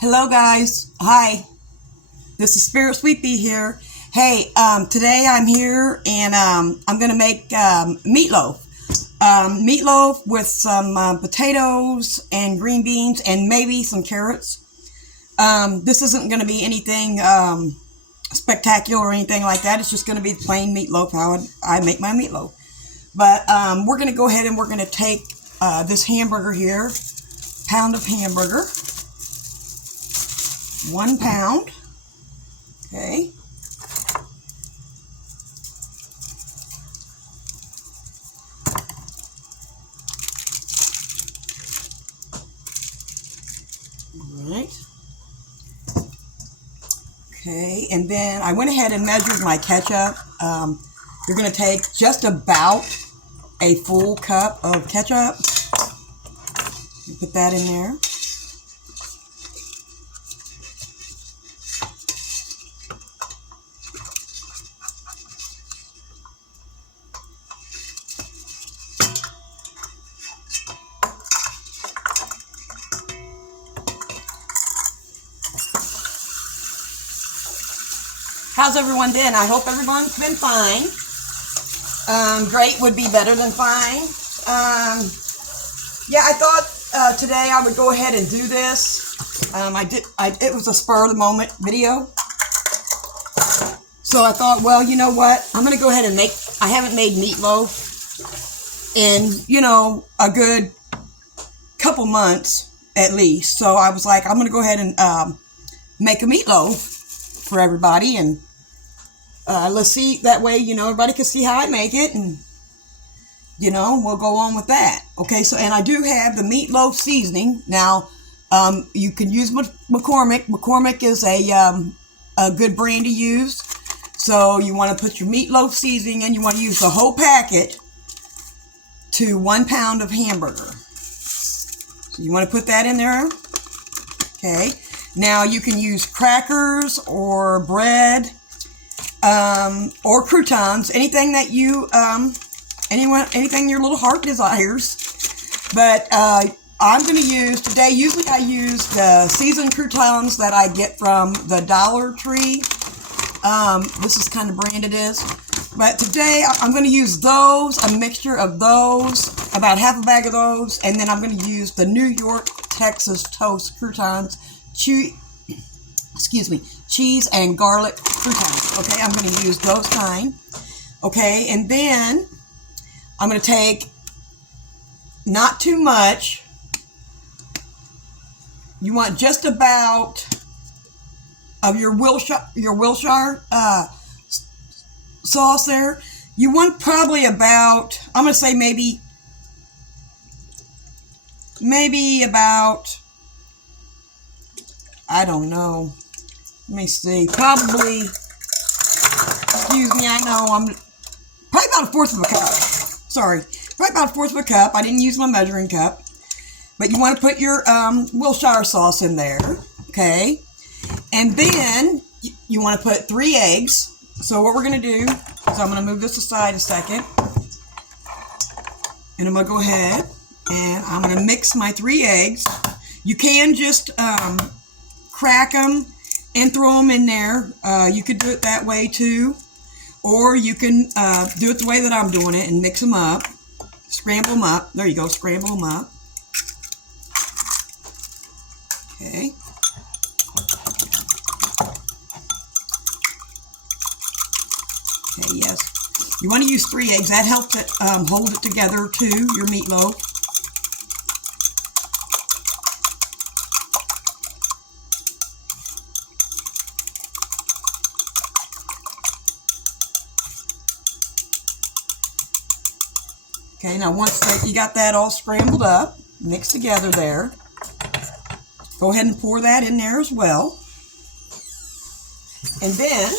Hello guys, hi, this is Spirit Sweet here. Hey, today I'm here and I'm gonna make meatloaf. Meatloaf with some potatoes and green beans and maybe some carrots. This isn't gonna be anything spectacular or anything like that. It's just gonna be plain meatloaf, how I make my meatloaf. But we're gonna go ahead and we're gonna take this hamburger here, pound of hamburger. 1 pound. Okay. All right. Okay, and then I went ahead and measured my ketchup. You're going to take just about a full cup of ketchup. Put that in there. How's everyone been? I hope everyone's been fine. Great would be better than fine. Yeah, I thought today I would go ahead and do this. It was a spur of the moment video. So I thought, well, you know what? I'm going to go ahead and I haven't made meatloaf in, a good couple months at least. So I was like, I'm going to go ahead and make a meatloaf for everybody, and let's see, that way everybody can see how I make it, and we'll go on with that. Okay, so and I do have the meatloaf seasoning. Now you can use McCormick is a good brand to use. So you want to put your meatloaf seasoning in. You want to use the whole packet to 1 pound of hamburger. So you want to put that in there. Okay. Now you can use crackers or bread or croutons, anything that you, anything your little heart desires. But I'm going to use today. Usually I use the seasoned croutons that I get from the Dollar Tree. This is kind of brand it is. But today I'm going to use those, a mixture of those, about half a bag of those, and then I'm going to use the New York, Texas toast croutons. Cheese and garlic croutons. Okay, I'm going to use those kind. Okay, and then I'm going to take not too much. You want just about of your Wilshire sauce there. You want probably about, I'm going to say maybe about, I don't know. Let me see. Probably, excuse me, I know probably about a fourth of a cup. Sorry. Probably about a fourth of a cup. I didn't use my measuring cup. But you want to put your Wilshire sauce in there. Okay. And then you want to put 3 eggs. So what we're going to do is I'm going to move this aside a second. And I'm going to go ahead and I'm going to mix my 3 eggs. You can just crack them and throw them in there. You could do it that way too, or you can do it the way that I'm doing it and mix them up, scramble them up. There you go, scramble them up. Okay. Okay, yes. You want to use 3 eggs. That helps it hold it together too, your meatloaf. Okay, now once you got that all scrambled up, mixed together there, go ahead and pour that in there as well. And then,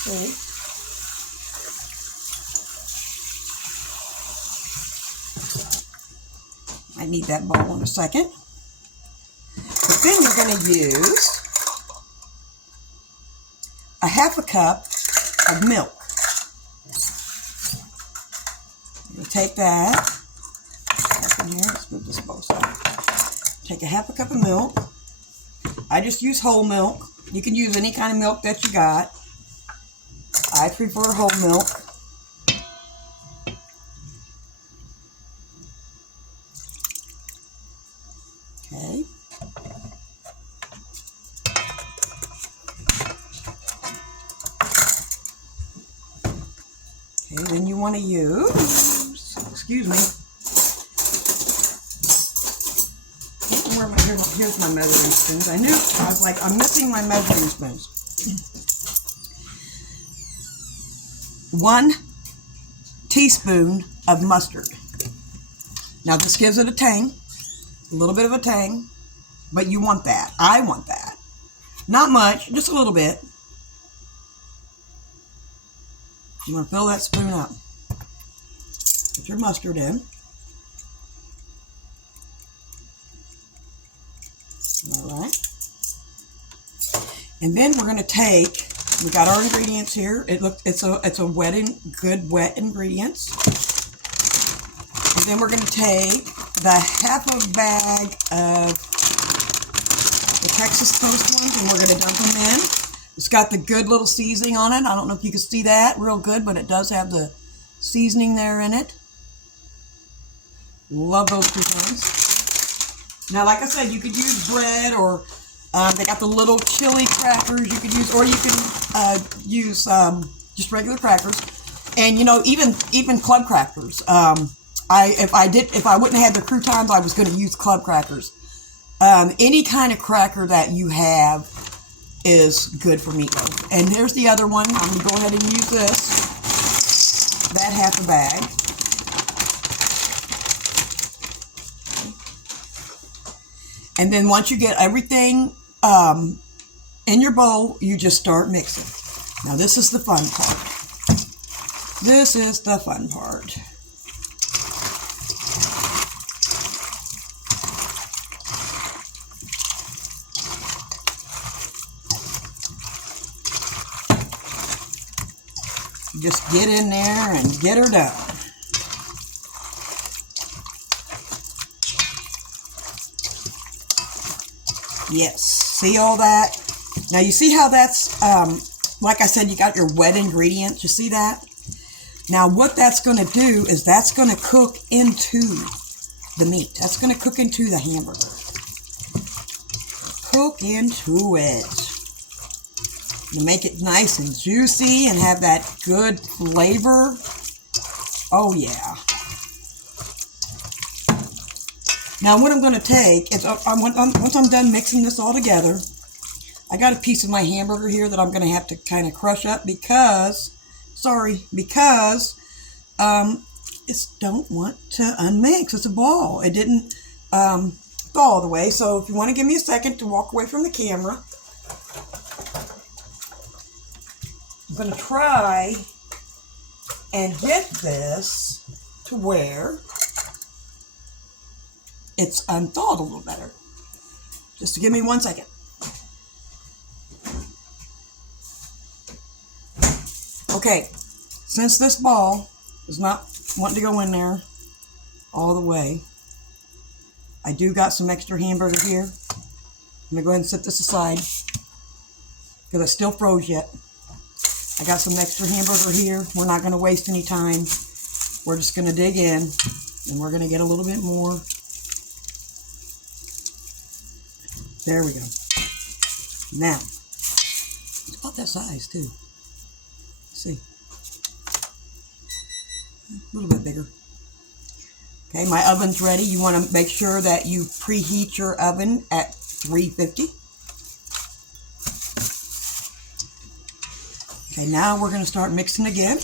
see, I need that bowl in a second. But then we're going to use a half a cup of milk. Take that in here. Let's move this bowl aside. Take a half a cup of milk. I just use whole milk. You can use any kind of milk that you got. I prefer whole milk. Okay. Okay, then you want to use, excuse me. Here's my measuring spoons. I was like, I'm missing my measuring spoons. 1 teaspoon of mustard. Now this gives it a tang, a little bit of a tang, but you want that. I want that. Not much, just a little bit. You want to fill that spoon up. Put your mustard in. All right. And then we're going to take, we got our ingredients here. It's a good wet ingredients. And then we're going to take the half a bag of the Texas Toast ones, and we're going to dump them in. It's got the good little seasoning on it. I don't know if you can see that real good, but it does have the seasoning there in it. Love those croutons. Now, like I said, you could use bread, or they got the little chili crackers you could use, or you can use just regular crackers, and you know, even club crackers. If I wouldn't have had the croutons, I was going to use club crackers. Any kind of cracker that you have is good for meatloaf. And here's the other one. I'm going to go ahead and use this. That half a bag. And then once you get everything in your bowl, you just start mixing. Now this is the fun part. This is the fun part. Just get in there and get her done. Yes, see all that? Now you see how that's, like I said, you got your wet ingredients. You see that? Now what that's going to do is that's going to cook into the meat. That's going to cook into the hamburger. Cook into it. You make it nice and juicy and have that good flavor. Oh yeah. Now what I'm going to take is, once I'm done mixing this all together, I got a piece of my hamburger here that I'm going to have to kind of crush up because it don't want to unmix. It's a ball. It didn't thaw all the way. So if you want to give me a second to walk away from the camera, I'm going to try and get this to where it's unthawed a little better. Just to give me 1 second. Okay, since this ball is not wanting to go in there all the way, I do got some extra hamburger here. I'm going to go ahead and set this aside because it's still froze yet. I got some extra hamburger here. We're not going to waste any time. We're just going to dig in, and we're going to get a little bit more. There we go. Now, it's about that size too. Let's see. A little bit bigger. Okay, my oven's ready. You want to make sure that you preheat your oven at 350. Okay, now we're going to start mixing again.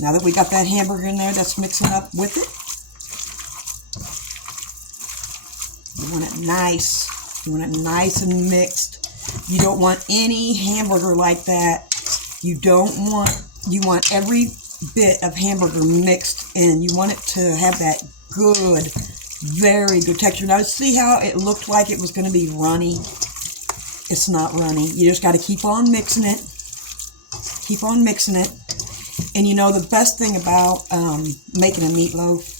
Now that we got that hamburger in there that's mixing up with it. You want it nice. You want it nice and mixed. You don't want any hamburger like that. You want every bit of hamburger mixed in. You want it to have that good, very good texture. Now see how it looked like it was going to be runny? It's not runny. You just got to keep on mixing it. Keep on mixing it. And you know, the best thing about making a meatloaf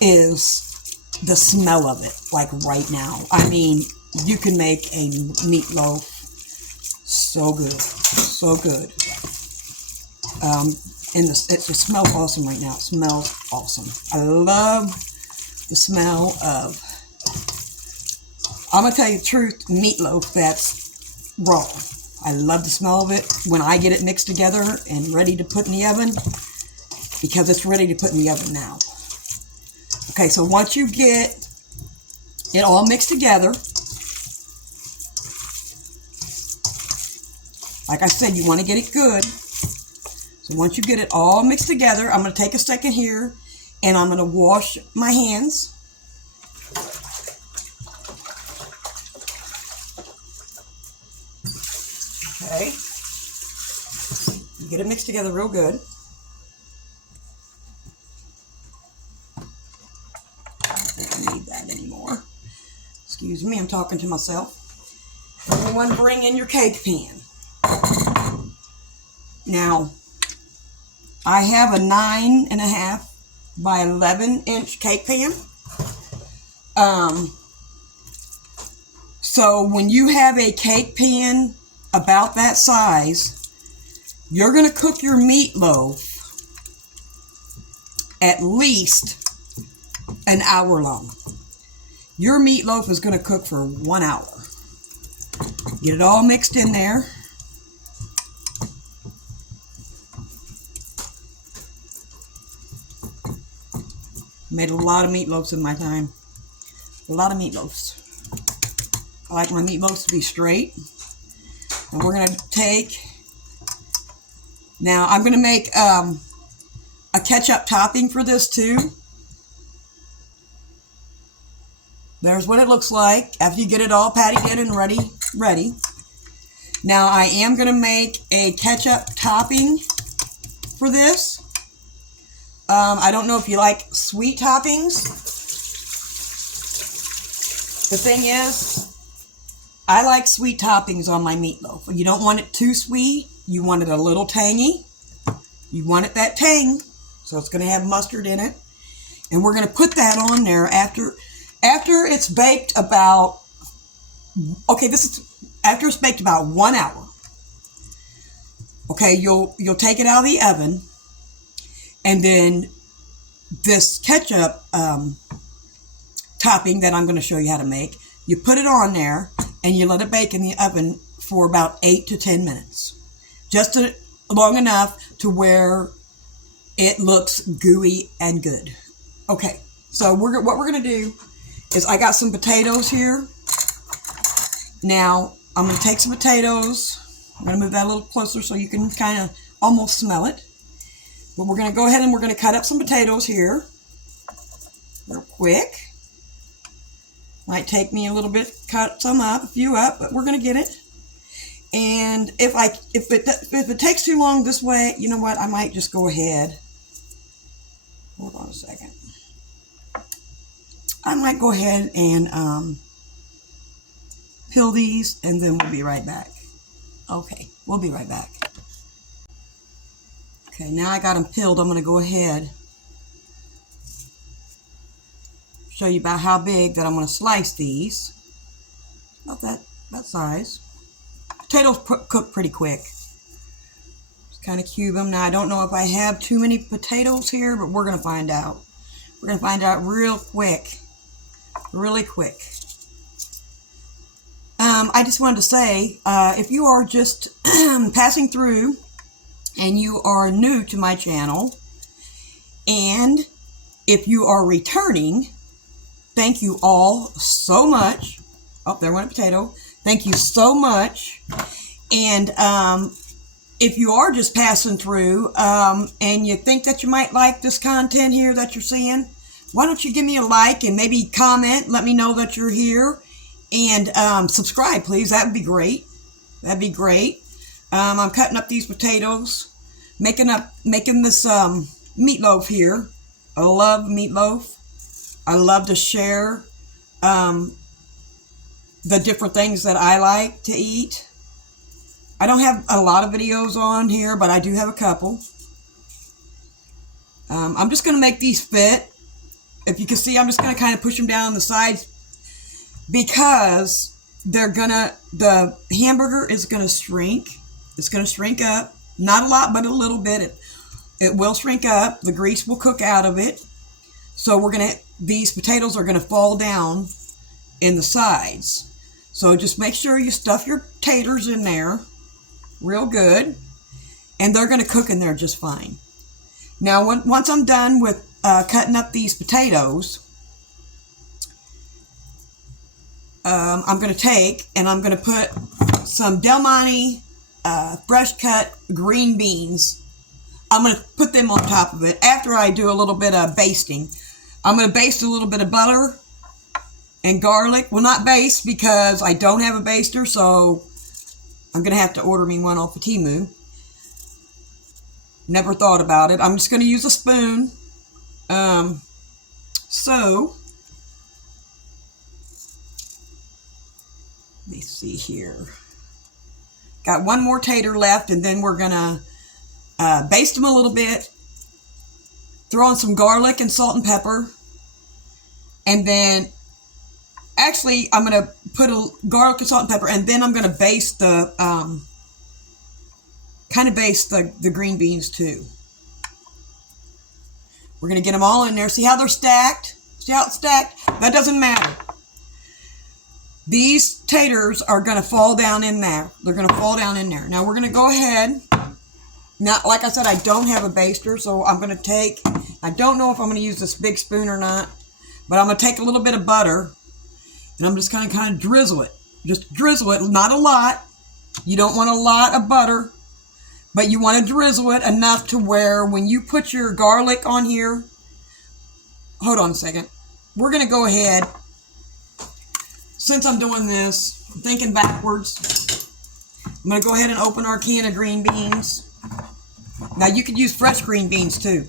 is the smell of it, like right now. I mean, you can make a meatloaf so good, so good. And it smells awesome right now. It smells awesome. I love the smell of, I'm going to tell you the truth, meatloaf that's raw. I love the smell of it when I get it mixed together and ready to put in the oven, because it's ready to put in the oven now. Okay, so once you get it all mixed together, like I said, you want to get it good. So once you get it all mixed together, I'm going to take a second here and I'm going to wash my hands. Okay. You get it mixed together real good. I don't think I need that anymore. Excuse me, I'm talking to myself. Everyone bring in your cake pan. Now, I have a 9.5 by 11-inch cake pan. So when you have a cake pan about that size, you're going to cook your meatloaf at least an hour long. Your meatloaf is going to cook for 1 hour. Get it all mixed in there. Made a lot of meatloafs in my time. A lot of meatloafs. I like my meatloafs to be straight. And we're going to take... Now, I'm going to make a ketchup topping for this too. There's what it looks like after you get it all patted in and ready. Now, I am going to make a ketchup topping for this. I don't know if you like sweet toppings. The thing is, I like sweet toppings on my meatloaf. You don't want it too sweet. You want it a little tangy. You want it that tang. So it's going to have mustard in it. And we're going to put that on there after it's baked about, okay, after it's baked about 1 hour. Okay, you'll take it out of the oven. And then this ketchup topping that I'm going to show you how to make, you put it on there and you let it bake in the oven for about 8 to 10 minutes. Just long enough to where it looks gooey and good. Okay, so what we're going to do is I got some potatoes here. Now, I'm going to take some potatoes. I'm going to move that a little closer so you can kind of almost smell it. But we're going to go ahead and we're going to cut up some potatoes here real quick. Might take me a little bit, cut some up, a few up, but we're going to get it. And if it takes too long this way, you know what? I might just go ahead. Hold on a second. I might go ahead and peel these, and then we'll be right back. Okay, we'll be right back. Okay, now I got them peeled. I'm going to go ahead, show you about how big that I'm going to slice these. About that size. Potatoes cook pretty quick. Just kind of cube them. Now, I don't know if I have too many potatoes here, but we're going to find out. We're going to find out real quick. Really quick. I just wanted to say, if you are just passing through and you are new to my channel, and if you are returning, thank you all so much. Oh, there went a potato. Thank you so much. And if you are just passing through and you think that you might like this content here that you're seeing, why don't you give me a like and maybe comment, let me know that you're here, and subscribe, please. That would be great. That'd be great. I'm cutting up these potatoes, making this meatloaf here. I love meatloaf. I love to share the different things that I like to eat. I don't have a lot of videos on here, but I do have a couple. I'm just going to make these fit. If you can see, I'm just going to kind of push them down on the sides because the hamburger is gonna shrink. It's gonna shrink up. Not a lot, but a little bit. It will shrink up. The grease will cook out of it. So these potatoes are gonna fall down in the sides. So just make sure you stuff your taters in there real good, and they're gonna cook in there just fine. Now, once I'm done with cutting up these potatoes, I'm going to take and I'm going to put some Del Monte fresh cut green beans. I'm going to put them on top of it after I do a little bit of basting. I'm going to baste a little bit of butter and garlic. Well, not baste because I don't have a baster, so I'm going to have to order me one off of Temu. Never thought about it. I'm just going to use a spoon. So, let me see here. Got one more tater left, and then we're going to baste them a little bit. Throw in some garlic and salt and pepper. And then, actually, I'm going to put a garlic and salt and pepper, and then I'm going to baste the, baste the green beans too. We're going to get them all in there. See how they're stacked? See how it's stacked? That doesn't matter. These taters are going to fall down in there. They're going to fall down in there. Now we're going to go ahead. Now, like I said, I don't have a baster, so I'm going to take, I don't know if I'm going to use this big spoon or not, but I'm going to take a little bit of butter, and I'm just going to kind of drizzle it. Just drizzle it, not a lot. You don't want a lot of butter, but you want to drizzle it enough to where when you put your garlic on here, hold on a second. We're going to go ahead, since I'm doing this, I'm thinking backwards, I'm going to go ahead and open our can of green beans. Now you could use fresh green beans too.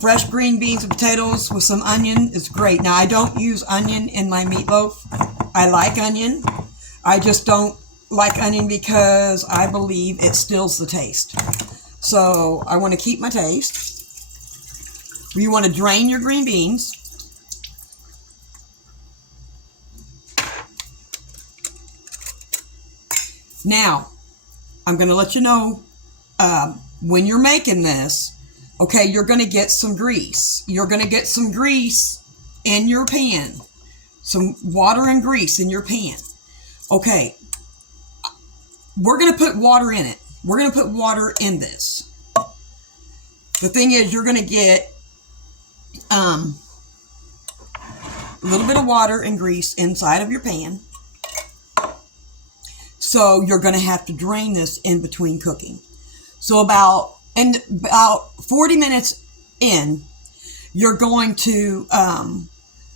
Fresh green beans and potatoes with some onion is great. Now I don't use onion in my meatloaf. I like onion. I just don't like onion because I believe it stills the taste. So I want to keep my taste. You want to drain your green beans. Now, I'm going to let you know, when you're making this, okay, you're going to get some grease. You're going to get some grease in your pan. Some water and grease in your pan. Okay. We're going to put water in it. We're going to put water in this. The thing is, you're going to get a little bit of water and grease inside of your pan. So you're going to have to drain this in between cooking. So about 40 minutes in, you're going to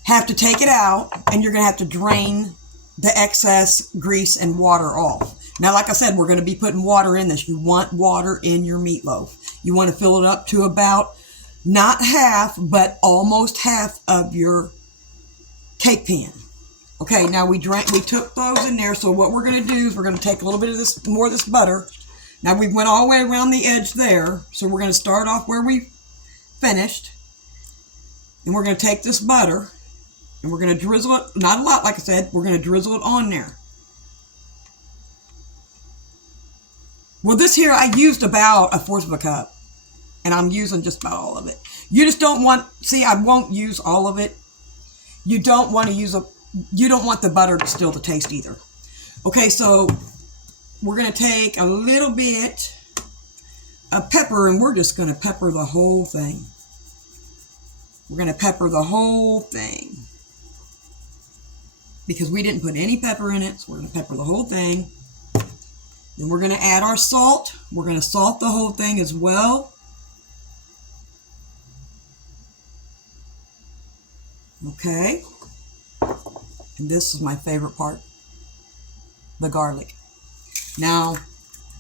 have to take it out, and you're going to have to drain the excess grease and water off. Now, like I said, we're going to be putting water in this. You want water in your meatloaf. You want to fill it up to about, not half, but almost half of your cake pan. Okay, now we took those in there. So what we're going to do is we're going to take a little bit of this, more of this butter. Now we went all the way around the edge there. So we're going to start off where we finished. And we're going to take this butter and we're going to drizzle it. Not a lot, like I said. We're going to drizzle it on there. Well, this here, I used about 1/4 of a cup. And I'm using just about all of it. You just don't want, see, I won't use all of it. You don't want to use you don't want the butter to steal the taste either. Okay, so we're going to take a little bit of pepper, and we're just going to pepper the whole thing. We're going to pepper the whole thing. Because we didn't put any pepper in it, so we're going to pepper the whole thing. Then we're going to add our salt. We're going to salt the whole thing as well. Okay. And this is my favorite part. The garlic. Now,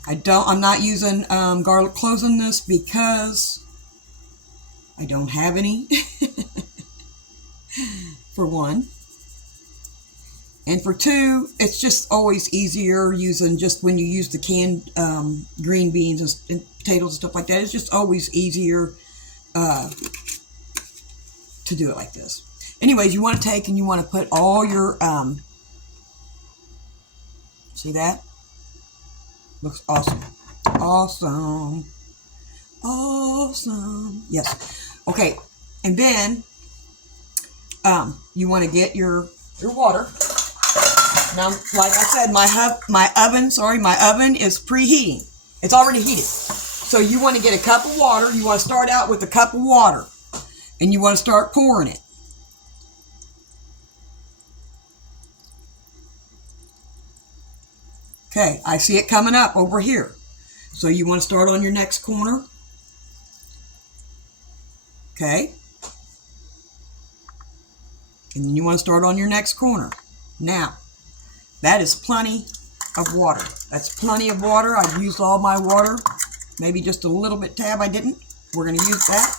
I'm not using garlic cloves in this because I don't have any. For one. And for two, it's just always easier using just when you use the canned green beans and potatoes and stuff like that. It's just always easier to do it like this. Anyways, you want to take and you want to put all your See that? Looks awesome. Awesome. Awesome. Yes. Okay. And then you want to get your water. Now, like I said, my oven is preheating. It's already heated. So you want to get a cup of water. You want to start out with a cup of water. And you want to start pouring it. Okay, I see it coming up over here. So you want to start on your next corner. Okay. And then you want to start on your next corner. Now, that is plenty of water. That's plenty of water. I've used all my water. Maybe just a little bit tab I didn't. We're going to use that.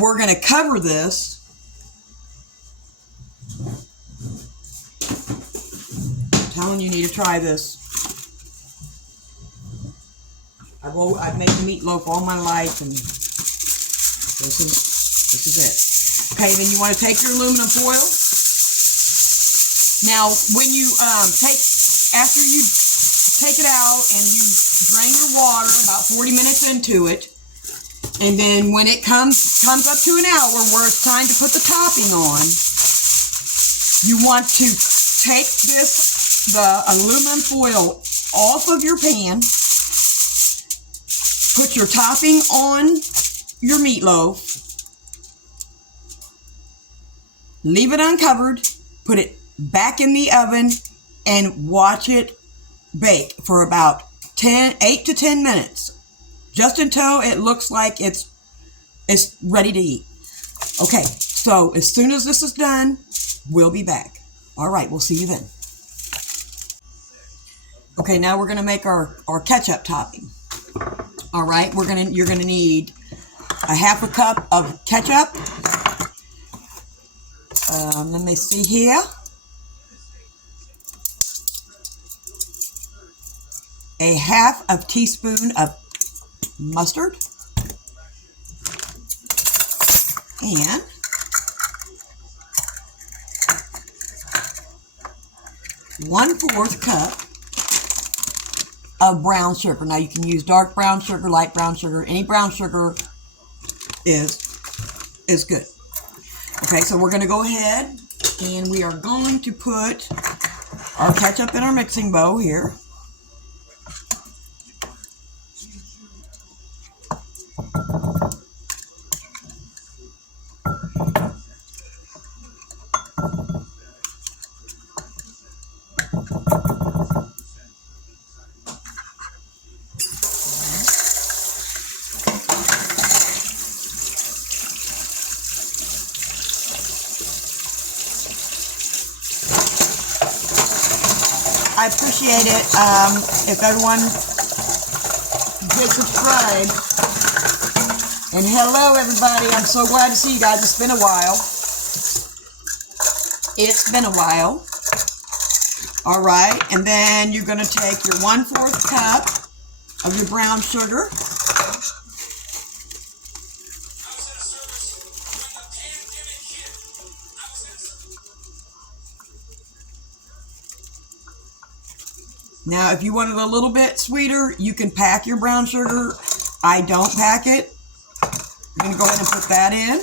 We're going to cover this. I'm telling you, need to try this. I've made meatloaf all my life, and this is it. Okay, then you want to take your aluminum foil. Now, when you after you take it out and you drain your water, about 40 minutes into it, and then when it comes up to an hour where it's time to put the topping on, you want to take the aluminum foil off of your pan, put your topping on your meatloaf, leave it uncovered, put it back in the oven, and watch it bake for about 8 to 10 minutes, just until it looks like it's ready to eat. Okay, so as soon as this is done, we'll be back. All right, we'll see you then. Okay, now we're going to make our ketchup topping. All right, you're going to need a half a cup of ketchup. Let me see here. A half a teaspoon of mustard. And one-fourth cup of brown sugar. Now you can use dark brown sugar, light brown sugar. Any brown sugar is good. Okay, so we're going to go ahead and we are going to put our ketchup in our mixing bowl here. I appreciate it if everyone did subscribe. And hello, everybody. I'm so glad to see you guys. It's been a while. It's been a while. All right. And then you're going to take your 1/4 cup of your brown sugar. Now, if you want it a little bit sweeter, you can pack your brown sugar. I don't pack it. I'm going to go ahead and put that in.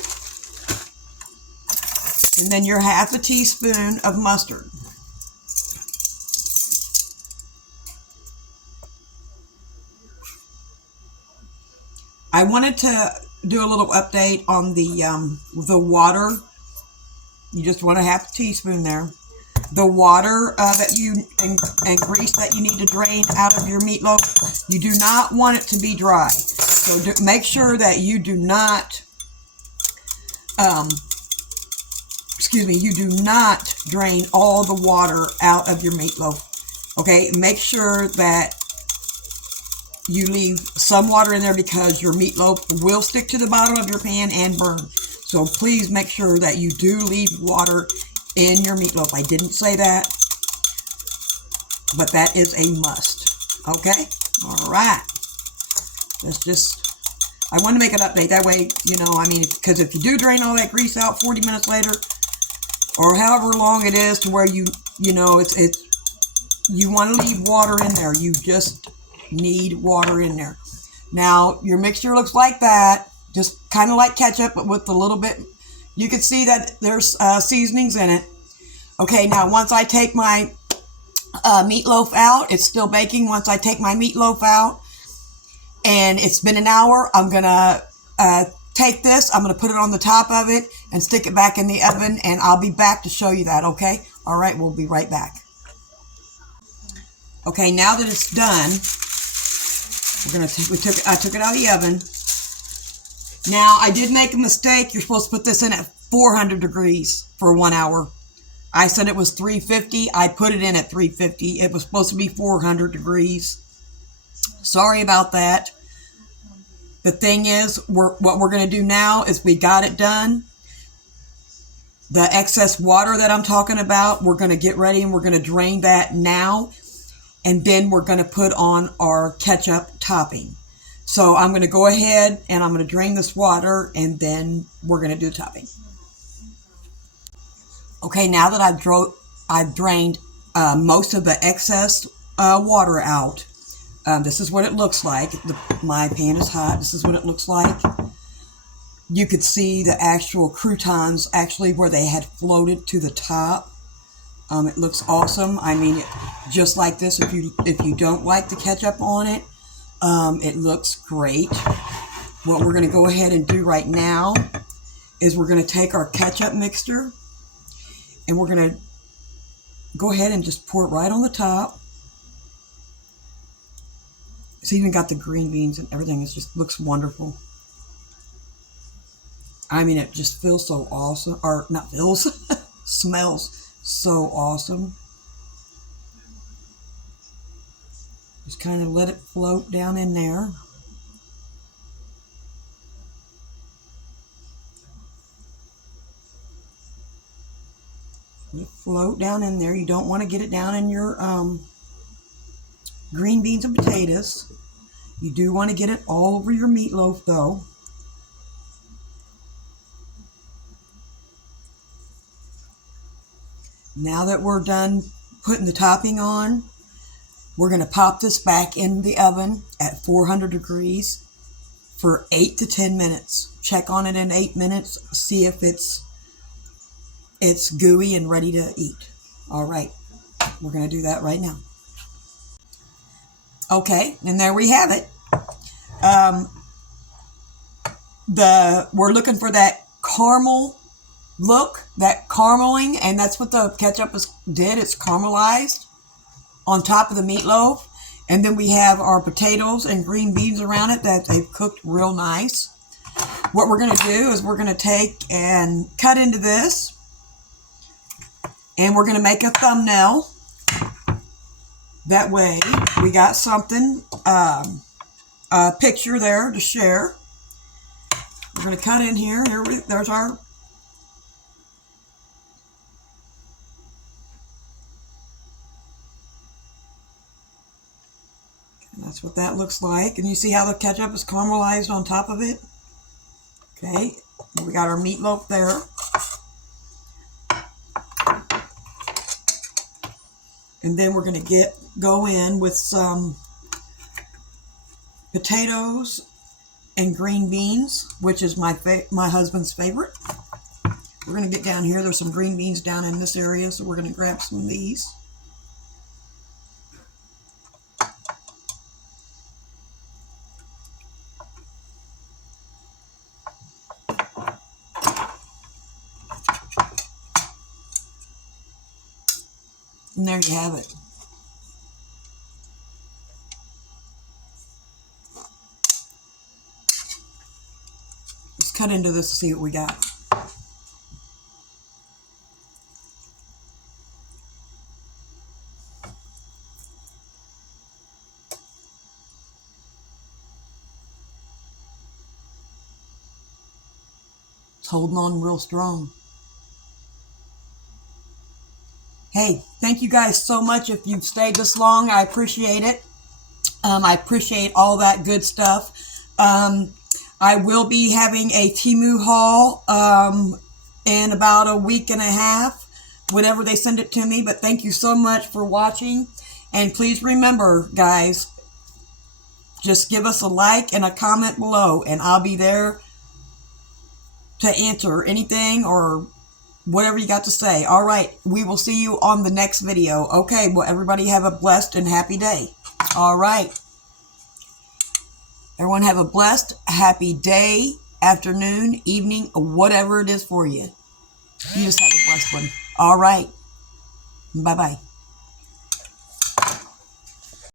And then your half a teaspoon of mustard. I wanted to do a little update on the water. You just want a half a teaspoon there. The water and grease that you need to drain out of your meatloaf, you do not want it to be dry. So make sure that you do not, you do not drain all the water out of your meatloaf. Okay, make sure that you leave some water in there because your meatloaf will stick to the bottom of your pan and burn. So please make sure that you do leave water in your meatloaf. I didn't say that, but that is a must. Okay? All right. I want to make an update. That way, because if you do drain all that grease out 40 minutes later, or however long it is to where it's You want to leave water in there. You just need water in there. Now, your mixture looks like that. Just kind of like ketchup, but with a little bit. You can see that there's seasonings in it. Okay, now once I take my meatloaf out, it's still baking. Once I take my meatloaf out, and it's been an hour, I'm going to take this. I'm going to put it on the top of it and stick it back in the oven, and I'll be back to show you that, okay? All right, we'll be right back. Okay, now that it's done, I took it out of the oven. Now, I did make a mistake. You're supposed to put this in at 400 degrees for 1 hour. I said it was 350. I put it in at 350. It was supposed to be 400 degrees. Sorry about that. The thing is, what we're going to do now is we got it done. The excess water that I'm talking about, we're going to get ready and we're going to drain that now. And then we're going to put on our ketchup topping. So I'm going to go ahead and I'm going to drain this water and then we're going to do the topping. Okay, now that I've drained most of the excess water out, this is what it looks like. My pan is hot. This is what it looks like. You could see the actual croutons actually where they had floated to the top. It looks awesome. I mean, just like this, if you don't like the ketchup on it, it looks great. What we're going to go ahead and do right now is we're going to take our ketchup mixture and we're going to go ahead and just pour it right on the top. It's even got the green beans and everything. It just looks wonderful. I mean, it just feels so awesome. Or not feels, smells so awesome. Just kind of let it float down in there. Let it float down in there. You don't want to get it down in your green beans and potatoes. You do want to get it all over your meatloaf though. Now that we're done putting the topping on, we're going to pop this back in the oven at 400 degrees for 8 to 10 minutes. Check on it in 8 minutes. See if it's gooey and ready to eat. All right. We're going to do that right now. Okay. And there we have it. We're looking for that caramel look, that carameling, and that's what the ketchup did. It's caramelized on top of the meatloaf. And then we have our potatoes and green beans around it that they've cooked real nice. What we're going to do is we're going to take and cut into this. And we're going to make a thumbnail. That way we got something, a picture there to share. We're going to cut in here. There's our... That's what that looks like. And you see how the ketchup is caramelized on top of it? Okay, we got our meatloaf there. And then we're going to go in with some potatoes and green beans, which is my husband's favorite. We're going to get down here. There's some green beans down in this area, so we're going to grab some of these. And there you have it. Let's cut into this to see what we got. It's holding on real strong. Hey, thank you guys so much if you've stayed this long. I appreciate it. I appreciate all that good stuff. I will be having a Temu haul in about a week and a half, whenever they send it to me. But thank you so much for watching. And please remember, guys, just give us a like and a comment below, and I'll be there to answer anything or whatever you got to say. All right, we will see you on the next video. Okay, well, everybody have a blessed and happy day. All right. Everyone have a blessed, happy day, afternoon, evening, whatever it is for you. You just have a blessed one. All right. Bye-bye.